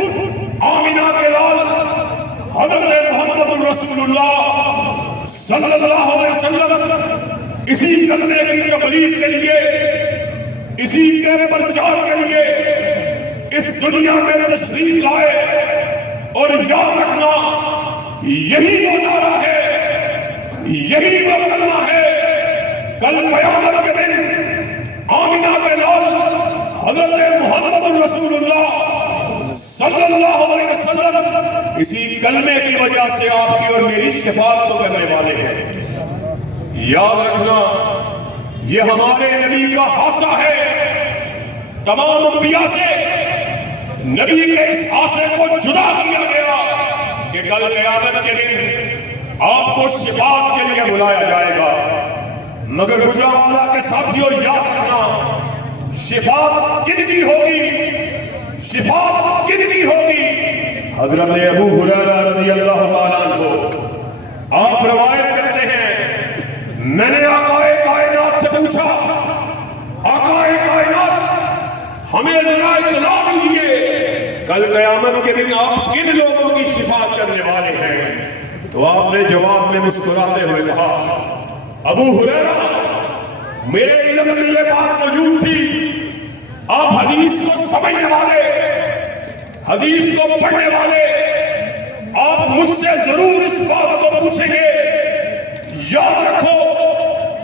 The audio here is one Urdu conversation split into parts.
آمینہ کے لال حضرت محمد رسول اللہ صلی اللہ علیہ وسلم اسی کلمے کی تبلیغ کے لیے، اسی کے پرچار کے لیے اس دنیا میں تشریف لائے۔ اور یاد رکھنا، یہی وہ نعرہ ہے، یہی وہ کلمہ ہے، کل قیامت کے دن آمینہ کے لال حضرت محمد رسول اللہ صلی اللہ علیہ وسلم اسی کلمے کی وجہ سے آپ کی اور میری شفاعت کو کرنے والے ہیں۔ یاد رکھنا، یہ ہمارے نبی کا حادثہ ہے۔ تمام انبیاء سے نبی کے اس حادثے کو جدا کیا گیا کہ کل قیامت کے دن آپ کو شفاعت کے لیے بلایا جائے گا۔ مگر گجرانوالہ کے ساتھیوں، یاد رکھنا، شفاعت کن کی ہوگی؟ شفاعت کن کی ہوگی؟ حضرت ابو ہریرہ رضی اللہ تعالیٰ عنہ آپ روایت کرتے ہیں، میں نے آقا کائنات سے پوچھا، آقا کائنات ہمیں ذرا اطلاع دیجیے، کل قیامت کے دن آپ کن لوگوں کی شفاعت کرنے والے ہیں؟ تو آپ نے جواب میں مسکراتے ہوئے کہا، ابو ہریرہ، میرے علم میں یہ بات موجود تھی، آپ حدیث کو سمجھنے والے، حدیث کو پڑھنے والے، آپ مجھ سے ضرور اس بات کو پوچھیں گے۔ یاد رکھو،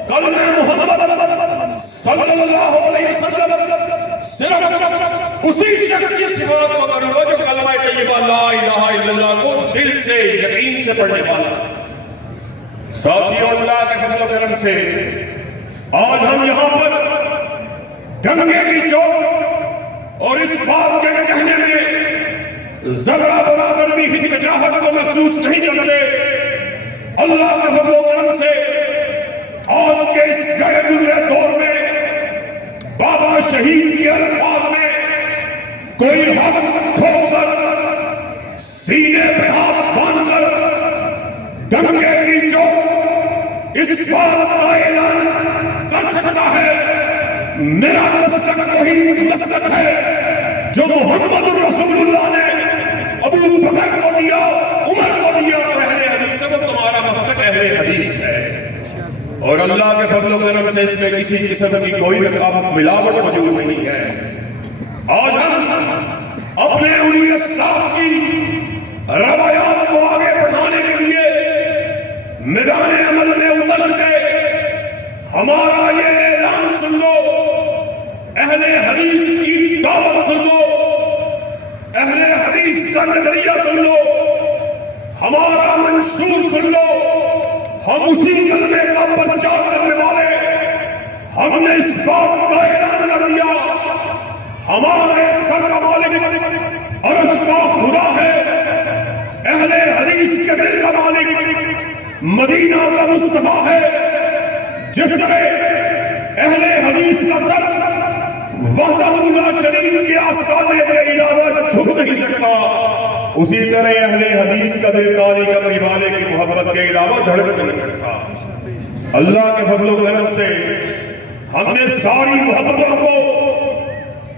کل میں محمد صلی اللہ علیہ وسلم صرف اسی شخص کی شفاعت کو کروں گا جو کلمہ طیبہ لا الہ الا اللہ کو دل سے یقین سے پڑھنے والا۔ ساتھیوں، اللہ کے فضل و کرم سے آج ہم یہاں پر ڈنگے کی چوٹ اور اس بات کے کہنے میں ذرہ برابر بھی ہچکچاہٹ کو محسوس نہیں کرتے۔ اللہ کے فضل و کرم سے آج کے اس گئے گزرے دور میں بابا شہید کے الفاظ میں کوئی حق کھو کر سینے پہ ہاتھ باندھ کر ڈنگے کی چوٹ اس بات کا اعلان کر سکتا ہے، میرا دستک وہی دستک ہے جو محمد رسول اللہ نے ابو بکر کو دیا، عمر کو دیا، اور اہل حدیث سے وہ تمہارا مستق اہل حدیث ہے۔ اور اللہ کے فضل و کرم سے اس میں کسی قسم کی کوئی ملاوٹ موجود نہیں ہے۔ آج ہم اپنے انہی اسلاف کی روایات کو آگے بڑھانے کے لیے میدان عمل میں اتر کے ہمارا یہ اعلان سن لو، اہل حدیث کی دعوت سن لو، اہل حدیث کا نظریہ سن لو، ہمارا منشور سن لو۔ ہم اسی کلمے کا پرچار کرنے والے، ہم نے اس بات کا اعلان کر دیا، ہمارے سر کا مالک عرش کا خدا ہے، اہل حدیث کے دل کا مالک مدینہ کا مصطفیٰ ہے۔ جس طرح اہل حدیث کا سر وحدہ لا شریک کے آستانے کے علاوہ جھک نہیں سکتا، اسی طرح اہل حدیث کا دل قاری کرنے والے کی محبت کے علاوہ دھڑک نہیں سکتا۔ اللہ کے فضل و کرم سے ہم نے ساری محبتوں کو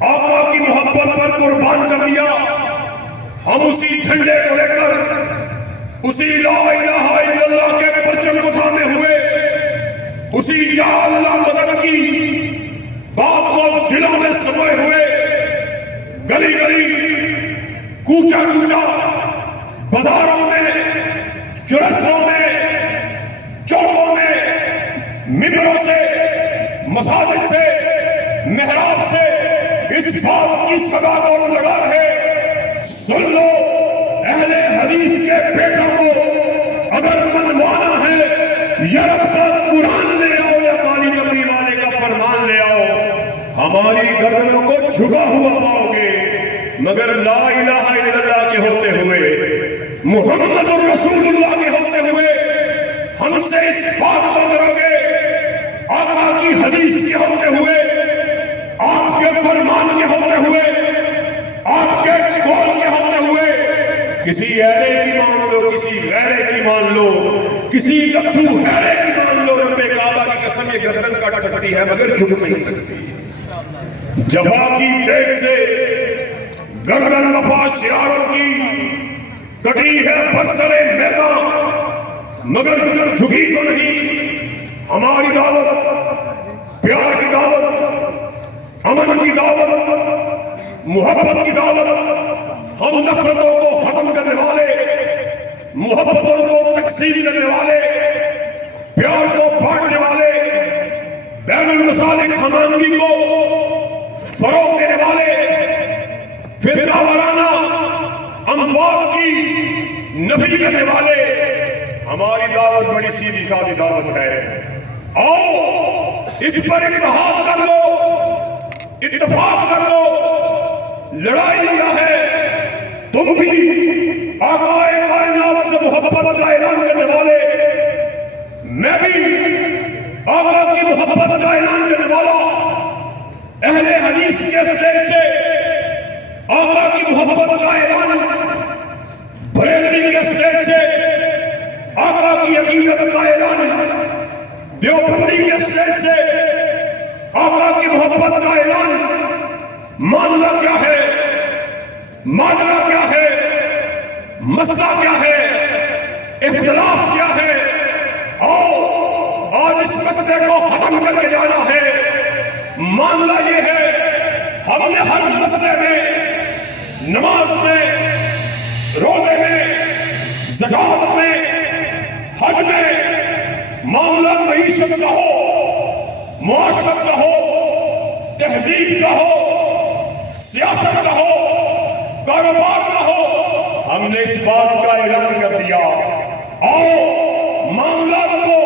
آقا کی محبت پر قربان کر دیا۔ ہم اسی جھنڈے کو لے کر، اسی لا الہ الا اللہ کے پرچم کو تھامے ہوئے، اسی یا اللہ مدد کی بات کو دلوں میں سموئے ہوئے، گلی گلی، کوچا کوچا، بازاروں میں، چرستوں میں، چوکوں میں، ممبروں سے، مساجد سے، محراب سے اس بات کی صدا کو لگا رہے، سن لو، اہل حدیث کے بیٹوں کو اگر منوانا ہے، یا رب کا قرآن لے آؤ یا قاری کرنے والے کا فرمان لے آؤ، ہماری گردنوں کو جھکا ہوا پاؤ گے، مگر لا الہ الا اللہ کے ہوتے ہوئے، محمد رسول اللہ کے ہوتے ہوئے ہم سے اس بات کو کرو گے، آقا کی حدیث کے ہوتے ہوئے، آپ کے فرمان کے ہوتے ہوئے، آپ کے قول کے ہوتے ہوئے، کسی ایرے کی مان لو، کسی غیرے کی مان لو، کسی لکھو غیرے کی مان لو، رب کعبہ کی قسم یہ گردن کٹ سکتی ہے مگر جھک نہیں سکتی۔ جفا کی دیکھ سے گردن وفا شعاروں کی کٹی ہے برسرے میدان مگر جھکی تو نہیں ہماری دعوت پیار کی دعوت امن کی دعوت محبت کی دعوت ہم نفرتوں کو ختم کرنے والے محبتوں کو تقسیم کرنے والے پیار کو بانٹنے والے بین المسالک ہمانگی کو فروغ دینے والے فرقہ وارانہ اموات کی نفی کرنے والے ہماری دعوت بڑی سیدھی سادی دعوت ہے آؤ اس پر اتحاد کر لو اتفاق کر لو لڑائی کیا ہے تم بھی آقا کائنات سے محبت کا اعلان کرنے والے میں بھی آقا کی محبت کا اعلان کرنے والا اہل حدیث کے سٹیج سے آقا کی محبت کا اعلان بریلوی کے سٹیج سے آقا کی عقیدت کا اعلان دیوبندی کے سٹیج سے آقا کی محبت کا اعلان معاملہ کیا ہے ماجرا کیا ہے مسئلہ کیا ہے اختلاف کیا ہے آؤ آج اس مسئلے کو ختم کر کے جانا ہے معاملہ یہ ہے ہم نے ہر مسئلے میں نماز میں روزے میں زکوٰۃ میں حج میں معاملہ معیشت کا ہو معاشرت کا ہو تہذیب کا ہو سیاست کا ہو کاروبار کا ہو ہم نے اس بات کا اعلان کر دیا آؤ معاملات کو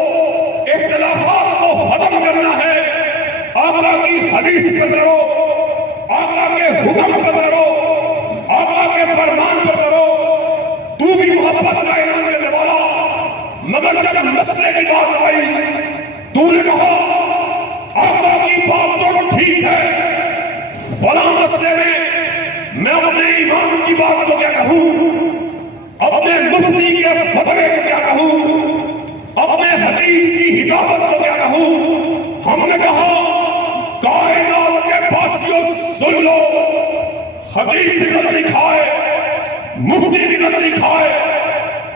اختلافات کو ختم کرنا ہے آقا کی حدیث پر کرو آقا کے حکم پر کرو آقا کے فرمان پر کرو تو بھی محبت کا اعلان کرنے والا مگر جب مسئلے کی بات آئی تو نے کہا آقا کی بات تو ٹھیک ہے فلاں مسئلے میں اپنے امام کی بات کو کیا کہوں اپنے مفتی کے فتوے کو کیا کہوں اپنے حدیث کی ہدایت کو کیا کہوں ہم نے کہا کائنات کے باسیوں سن لو حدیث بھی غلطی کھائے مفتی بھی غلطی کھائے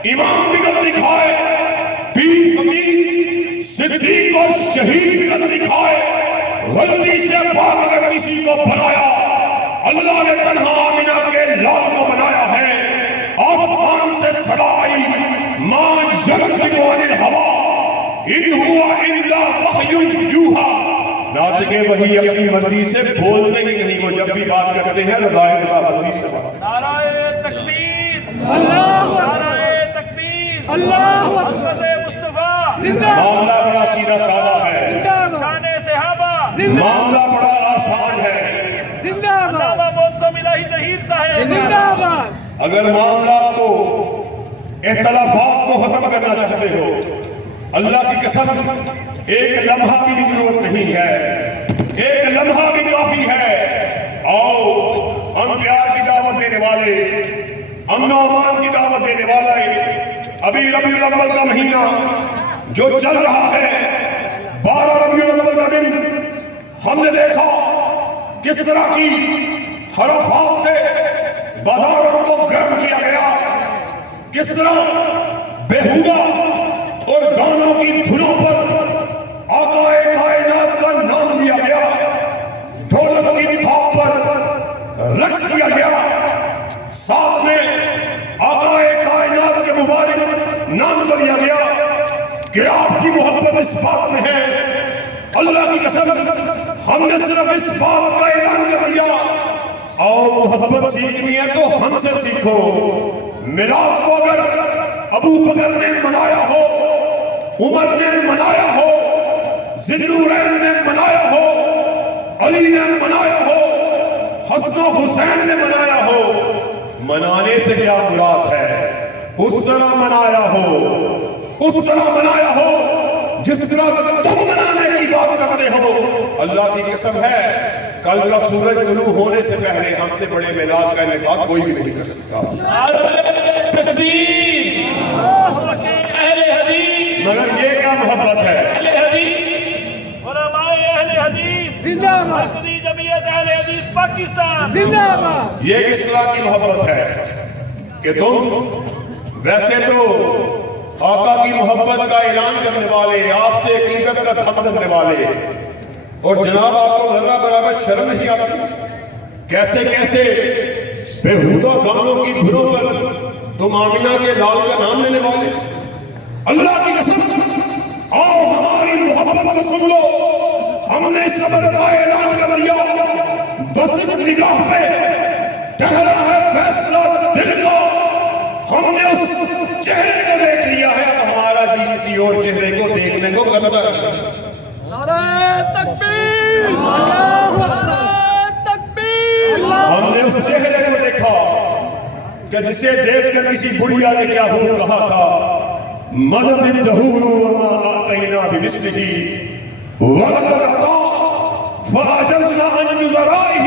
امام بھی غلطی کھائے پیر فقیر صدیق اور شہید بھی غلطی کھائے غلطی سے پاک اگر کسی کو بنایا اللہ نے تنہا آمینہ کے لال کو بنایا ہے آسمان سے صدا آئی ما ينطق عن الهوى ان هو الا وحی یوحی ناطق وحی اپنی مرضی سے بولتے ہی نہیں وہ جب بھی بات کرتے ہیں رضائے اللہ مرضی سے بات نعرہ تکبیر اللہ نعرہ تکبیر اللہ حضرت مصطفیٰ معاملہ بڑا سیدھا سادہ ہے شان صحابہ معاملہ بڑا آسان ہے علامہ موسم الہی ظہیر صاحب اگر معاملات کو اختلافات کو ختم کرنا چاہتے ہو اللہ کی قسم ایک لمحہ بھی ضرورت نہیں ہے ایک لمحہ بھی کافی ہے آؤ ہم پیار کی دعوت دینے والے امن و امان کی دعوت دینے والے ابھی ربیع الاول کا مہینہ جو چل رہا ہے 12 ربیع الاول کا دن ہم نے دیکھا کس طرح کی حرفات سے بازاروں کو گرم کیا گیا کس طرح بیہودہ اور گانوں کی دھنوں پر آقا کائنات کا نام لیا گیا ڈھولک کی تھاپ پر رقص کیا گیا ساتھ میں آقا کائنات کے مبارک نام کو لیا گیا کہ آپ کی محبت اس بات میں ہے اللہ کی قسم ہم نے صرف اس بات کا اعلان کر دیا اور محبت سیکھنی ہے تو ہم سے سیکھو میلاد کو اگر ابو بکر نے منایا ہو عمر نے منایا ہو ذوالنورین نے منایا ہو علی نے منایا ہو حسن و حسین نے منایا ہو منانے سے کیا مراد ہے اس طرح منایا ہو جس طرح تم منانے کی بات کرتے ہو اللہ کی قسم ہے کل کا سورج طلوع ہونے سے پہلے ہم سے بڑے میلاد کا انعقاد کوئی بھی نہیں کر سکتا مگر یہ کیا محبت ہے علماء اہل حدیث زندہ باد جمعیت اہل حدیث پاکستان زندہ باد. یہ کس طرح کی محبت ہے کہ تم ویسے تو آقا کی محبت کا اعلان کرنے والے، آپ سے عقیدت کا تھم کرنے والے، اور جناب آپ کو ذرہ برابر شرم نہیں آتی؟ کیسے کیسے بےہودہ گانوں کی دھنوں پر تم آمینہ کے لال کا نام لینے والے؟ اللہ کی قسم آؤ ہماری محبت کو سن لو. ہم نے صبر کا اعلان کر دیا، بس اس نگاہ پہ ٹھہرا ہے فیصلہ دل کا. ہم نے اس چہرے کو دیکھ لیا ہے، اب ہمارا جی کسی اور چہرے کو دیکھنے کو کرتا ہے. نعرہ تکبیر. اللہ اکبر. تکبیر. ہم نے اس چہرے کو دیکھا کہ جسے دیکھ کر کسی بڑھیا نے کیا ہو کہا تھا، مدد الدہور وما آتینا بمثلہ وَلَقَدْ عَطَا فَعَجَزْنَا عَنْ نُظَرَائِهِ.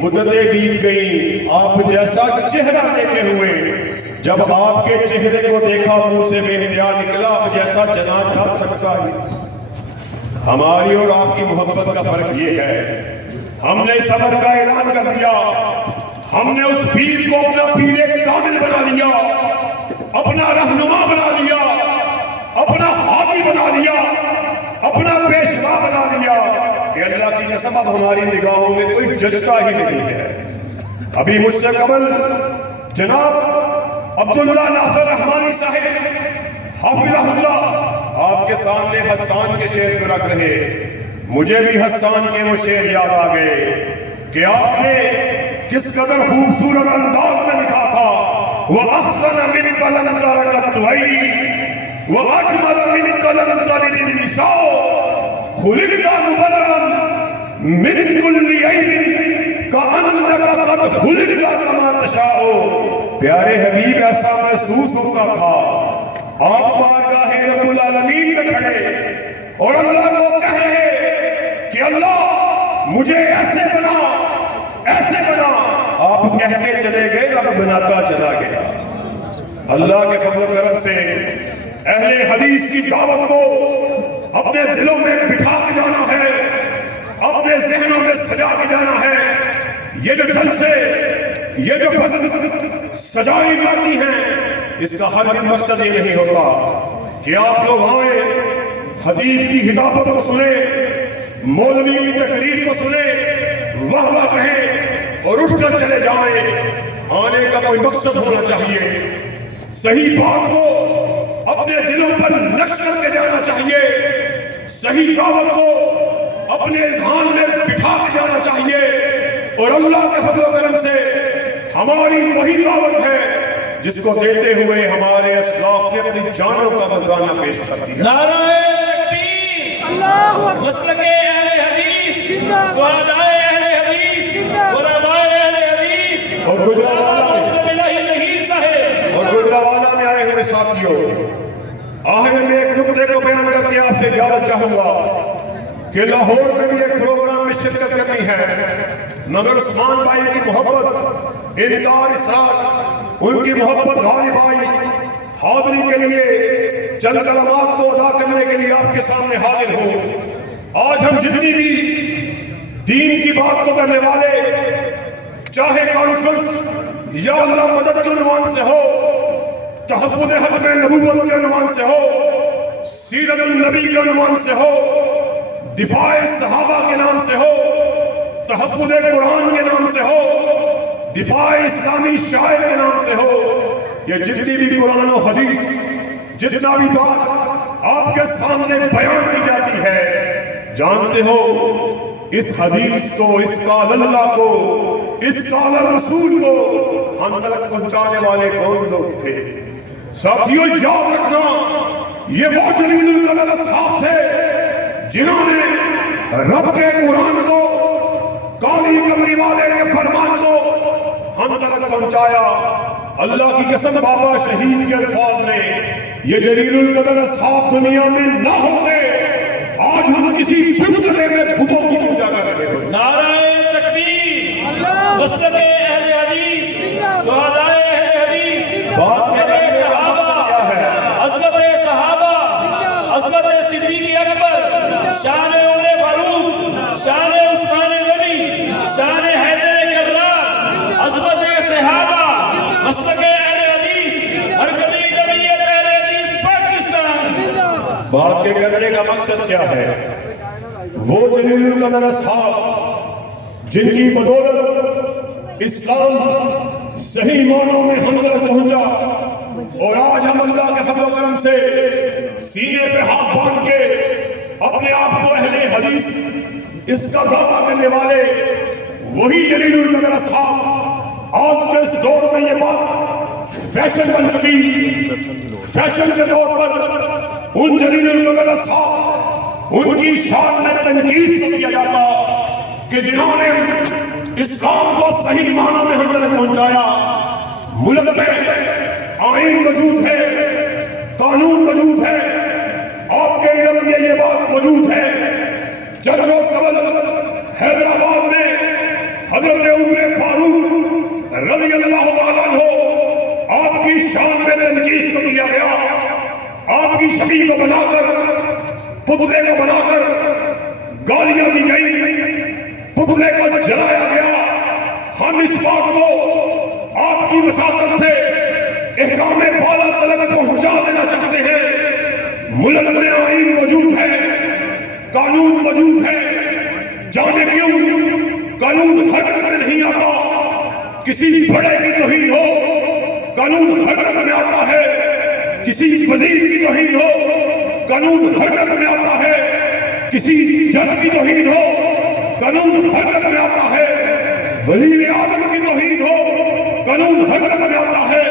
مدتیں بیت گئیں، آپ جیسا چہرہ دیکھے ہوئے. جب آپ کے چہرے کو دیکھا منہ سے بے حیا نکلا، آپ جیسا جنا جا سکتا ہے. ہماری اور آپ کی محبت کا فرق یہ ہے، ہم نے صبر کا اعلان کر دیا. ہم نے اس پیر کو اپنا پیر کامل بنا لیا، اپنا رہنما بنا لیا، اپنا حامی بنا لیا، اپنا پیشوا بنا لیا کہ اللہ کی قسم اب ہماری نگاہوں میں کوئی ججتا ہی نہیں ہے. ابھی مجھ سے قبل جناب عبداللہ ناصر رحمانی صاحب حافظہ اللہ آپ کے سامنے حسان کے شعر کو رکھ رہے. مجھے بھی حسان کے وہ شعر یاد آ گئے کہ آپ نے کس قدر خوبصورت انداز میں لکھا تھا، وَأَحْسَنَ مِنْكَ لَمْ تَرَكَتْ عَيْنِي وَأَجْمَلَ مِنْكَ لَمْ تَلِدِ النِّسَاءُ خُلِقْتَ مُبَرَّأً مِنْ كُلِّ عَيْبٍ كَأَنَّكَ قَدْ خُلِقْتَ كَمَا تَشَاءُ. پیارے حبیب ایسا محسوس ہوتا تھا آپ بارگاہ رب العالمین میں کھڑے اور اللہ کو کہہ رہے کہ اللہ مجھے ایسے بنا، ایسے بنا. آپ کہتے چلے گئے، رب بناتا چلا گیا. اللہ کے فضل و کرم سے اہل حدیث کی دعوت کو اپنے دلوں میں بٹھا کے جانا ہے، اپنے ذہنوں میں سجا کے جانا ہے. یہ جو جلسے، یہ جو بس سجائی جاتی ہیں، اس کا ہر مقصد یہ نہیں ہوتا کہ آپ لوگ آئیں، حدیث کی خطابت کو سنیں، مولوی کی تقریر کو سنیں، واہ واہ کہیں اور اٹھ کر چلے جائیں. آنے کا کوئی مقصد ہونا چاہیے. صحیح بات کو اپنے دلوں پر نقش کر کے جانا چاہیے. صحیح دعوت کو اپنے اذہان میں بٹھا کے جانا چاہیے. اور اللہ کے فضل و کرم سے ہماری وہی دعوت ہے جس کو دیتے ہوئے ہمارے اسلاف نے اپنی جانوں کا نذرانہ پیش کر دیا. نعرہ تکبیر. مسلک اہل حدیث، شہداء اہل حدیث، علماء اہل حدیث اور گجرانوالہ میں آئے ہوئے ساتھیوں، آخر میں ایک نقطے کو بیان کر کے آپ سے اجازت چاہوں گا کہ لاہور میں بھی ایک پروگرام میں شرکت کرنی ہے، مگر عثمان بھائی کی محبت، انکار اصرار، ان کی محبت غالب آئی. حاضری کے لیے چند کلمات کو ادا کرنے کے لیے آپ کے سامنے حاضر ہوں. آج ہم جتنی بھی دین کی بات کو کرنے والے، چاہے کانفرنس یا اللہ مدد کے عنوان سے ہو، تحفظ حق نبوت کے عنوان سے ہو، سیرت النبی کے عنوان سے ہو، دفاع صحابہ کے نام سے ہو، تحفظ قرآن کے نام سے ہو، دفاع اسلامی شاعر کے نام سے ہو، یہ جتنی بھی قرآن و حدیث، جتنا بھی بات آپ کے سامنے بیان کی جاتی ہے، جانتے ہو اس حدیث کو، اس قال اللہ کو، اس قال رسول کو ہم تک پہنچانے والے کون لوگ تھے؟ ساتھیوں یاد رکھنا، یہ وہ جلیل القدر اصحاب تھے جنہوں نے رب کے قرآن کو، کالی کملی والے کے فرمان کو ہم تک پہنچایا. اللہ کی قسم بابا شہید کے الفاظ میں یہ جلیل القدر اصحاب دنیا میں نہ ہوتے، آج ہم کسی بتگلے میں بتوں کی پوجا کر رہے ہیں. نعرہ تکبیر. مسلک اہل حدیث، شہداء اہل حدیث، بات عظمت صحابہ، کیا ہے؟ عظمت صحابہ، عظمت صدیق اکبر، شان عمر فاروق، شان عثمان غنی، بات کے کرنے کا مقصد کیا ہے؟ وہ جلیل القدر اصحاب جن کی بدولت اسلام صحیح معنوں میں ہم تک پہنچا، اور آج ہم اللہ کے فضل و کرم سے سینے پہ ہاتھ باندھ کے اپنے آپ کو اہل حدیث اس کا دعویٰ کرنے والے وہی جلیل القدر اصحاب آج کے اس دور میں یہ بات فیشن بن چکی، فیشن کے طور پر ان جلیل القدر اصحاب ان کی شان میں تنقید کیا جاتا کہ جنہوں نے اسلام کو صحیح معنوں میں ہم تک پہنچایا۔ ملک میں آئین موجود ہے، قانون موجود ہے، آپ کے علم میں یہ بات موجود ہے۔ چند روز قبل حیدرآباد میں حضرت عمر فاروق رضی اللہ تعالیٰ عنہ آپ کی شان میں تنقید کو کیا گیا، آپ کی شبیہ کو بنا کر، پتلے کو بنا کر گالیاں دی گئی، پتلے کو جلایا گیا۔ ہم اس بات کو آپ کی وساطت سے احکام بالا تلک پہنچا دینا چاہتے ہیں۔ ملک میں آئین موجود ہے، قانون موجود ہے، جانے کیوں قانون حرکت میں نہیں آتا؟ کسی بڑے کی توہین ہو قانون حرکت میں آتا ہے، کسی وزیر کی توہین ہو قانون حرکت میں آتا ہے، کسی جج کی توہین ہو قانون حرکت میں آتا ہے، وزیر اعظم کی توہین ہو قانون حرکت میں آتا ہے۔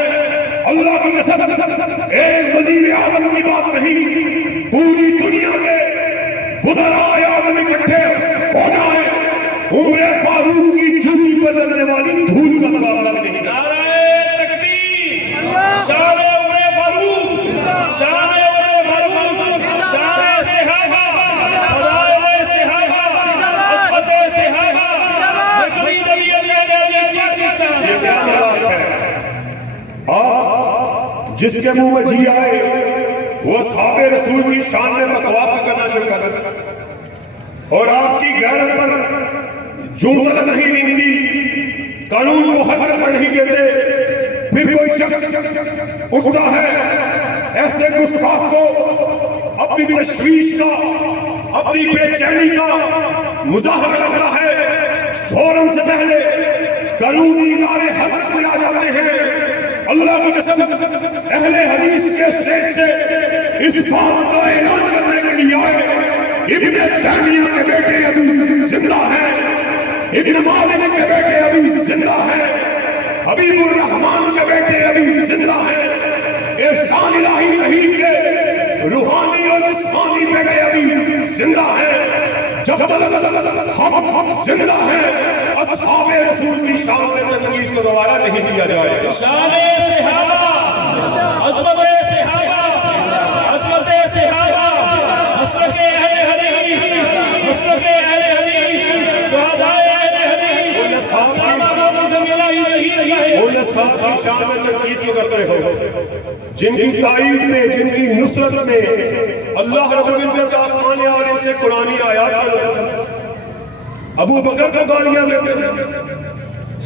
اللہ کی قسم ایک وزیر اعظم کی بات نہیں، پوری دنیا کے وزرائے اعظم اکٹھے ہو جائے، عمر فاروق کی جوتی پر لگنے والی دھول کا مقابلہ نہیں۔ نعرہ تکبیر، شان عمر فاروق، شان عمر فاروق، شان صحابہ، فضائل صحابہ، عظمت صحابہ، نبی نبی پاکستان۔ یہ کیا مذاق ہے؟ آپ جس کے منہ میں جی آئے وہ اصحاب رسول کی شان میں بکواس کرنا شروع کر دیتے، اور آپ کی غیرت پر جو تک نہیں نکلتی، قانون کو حرکت پر نہیں دیتے، پھر کوئی شخص اٹھتا ہے ایسے گستاخ کو اپنی تشویش کا، اپنی بے چینی کا مظاہرہ کرتا ہے، فوراً سے پہلے قانونی ادارے حرکت میں آ جاتے ہیں۔ اللہ کی قسم اہل حدیث کے اسٹیج سے اس بات کا اعلان کرنے کے لیے آئے، ابن تیمیہ کے بیٹے ابھی زندہ ہیں، ابن مالک کے بیٹے ابھی زندہ ہیں، حبیب الرحمان کے بیٹے ابھی زندہ ہیں، احسان الہی ظہیر کے روحانی اور جسمانی بیٹے ابھی زندہ ہیں۔ جب تک ہم زندہ ہیں اصحاب رسول کی شان میں تنقید کو دوبارہ نہیں کیا جائے گا۔ شان صحابہ، عظمت صحابہ، عظمت صحابہ، مسلک اہل حدیث، مسلک اہل حدیث، شہدائے اہل حدیث، صحابہ کی زمینہ ہی وہ اصحاب کی شان میں تنقید کو کرتے ہو، جن کی تائید میں، جن کی نصرت میں اللہ رب العزت آسمان عالم سے قرآنی آیات ابو بکر کو گالیاں دیتے ہیں۔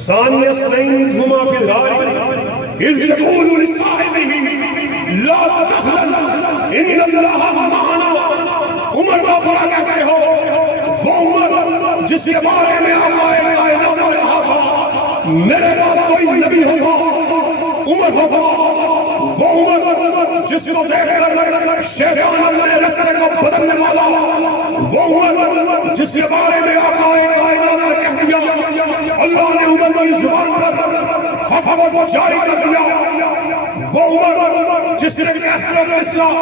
ثانی اثنین ہما فی الغار اذ یقول لصاحبہ لا تحزن ان اللہ معنا۔ عمر کو برا کہتے ہو، وہ عمر جس کے بارے میں آقا کائنات نے کہا تھا میرے بعد کوئی نبی ہوگا عمر ہوگا، وہ عمر جس کو دیکھ کر شیطان اپنے رستے کو بدلنے والا، وہ عمر جس کے بارے میں آقا کائنات نے کہہ دیا اللہ نے عمر کی زبان پر حق کو جاری کر دیا، وہ عمر جس نے کثرت اسلام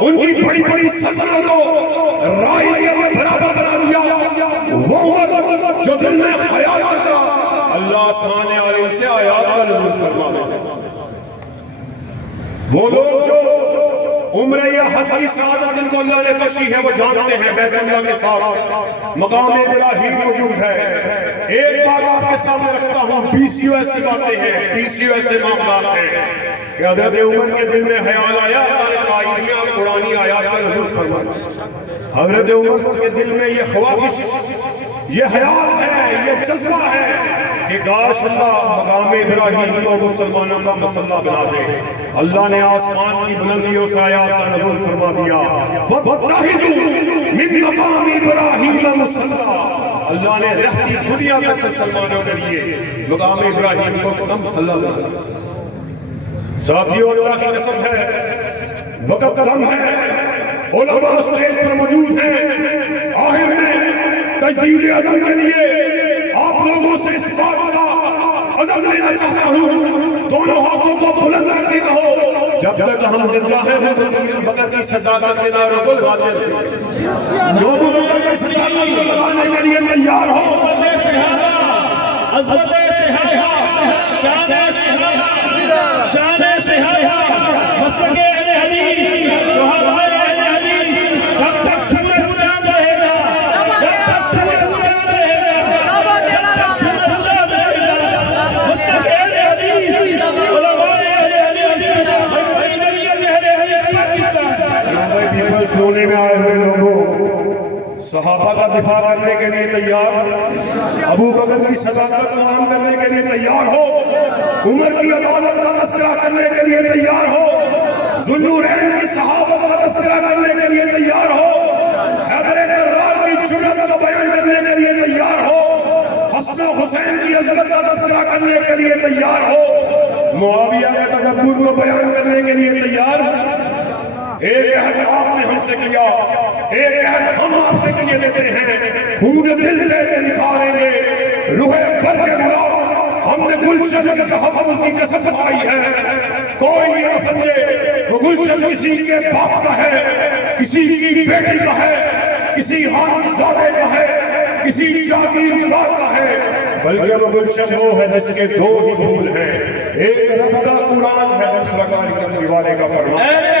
ان کی بڑی بڑی سلطنت کو رائی کے برابر بنا دیا، وہ عمر جو دل میں خیال کرتا اللہ آسمان عالم سے آیات کا نزول فرماتا۔ وہ لوگ جو عمرہ یا حج کی سعادت جن کو اللہ نے بخشی ہے وہ جانتے ہیں بیت اللہ کے ساتھ مقام ابراہیم موجود ہے۔ ایک بات آپ کے سامنے رکھتا ہوں، PCOS کی باتیں ہیں، PCOS سے معاملات ہیں کہ حضرت عمر کے دل میں خیال آیا اللہ نے قائدیاں قرآنی آیات کا نزول فرمایا۔ حضرت عمر کے دل میں یہ خواہش یہ خیال ہے، یہ جذبہ ہے کہ کاش اللہ مقام ابراہیم کو مسلمانوں کا مسلح بنا دے۔ اللہ نے آسمان کی بلندیوں سے آیات کا نزول فرما دیا، وَاتَّخِذُوا مِن مَقَامِ إِبْرَاهِيمَ مُصَلًّى۔ اللہ نے رہتی دنیا میں مسلمانوں کے لیے مقام ابراہیم کو مسلح بنا دیا۔ ساتھیوں، اللہ کی قسم ہے، وقت کم ہے، علماء اسٹیج پر موجود ہیں، آخر میں تجدید عزم کے لیے آپ لوگوں سے اس بات کا عزم لینا چاہتا ہوں، دونوں ہاتھوں کو بلند کر کے کہو، جب تک ہم زندہ ہیں تو تیر بکر کی صداقت کے نعرے کو لگاتے ہیں، جو بھی بکر کی صداقت کو لگانے کے لیے تیار ہو، عظمت صحابہ، شان صحابہ، مسلک اہل حدیث، صحابہ اہل حدیث، جب تک سورج چاند رہے گا، جب تک سورج چاند رہے گا، جب تک سورج چاند رہے گا، مسلک اہل حدیث، علماء اہل حدیث، اہل حدیث پاکستان۔ پیپلز کلونی میں آئے ہوئے لوگوں، صحابہ کا دفاع کرنے کے لیے تیار، ابو بکر کی صداقت کو عام کرنے کے لیے تیار ہو، عمر کی عدالت کا تذکرہ کرنے کے لیے تیار ہو، ذوالنورین کی صحابت کا تذکرہ کرنے کے لیے تیار ہو، حیدر کرار کی جرأت کو بیان کرنے کے لیے تیار ہو، حسن و حسین کی عظمت کا تذکرہ کرنے کے لیے تیار ہو، معاویہ کے تکبر کو بیان کرنے کے لیے تیار ہو۔ ایک عہد آپ نے ہم سے کیا، ایک عہد ہم آپ سے کیے دیتے ہیں، خون دل دے کے نکھاریں گے، روح بھر کے غلام، ہم نے گلشن کے تحفظ کی قسم کھائی ہے، کوئی یہ نہ سمجھے وہ گلشن کسی کے باپ کا ہے، کسی کی بیٹی کا ہے، کسی حاجی زادے کا ہے، کسی جاگیردار کا ہے، بلکہ وہ گلشن وہ ہے جس کے دو ہی پھول ہیں، ایک رب کا قرآن ہے، دوسرا کاری کرنے والے کا فرمان۔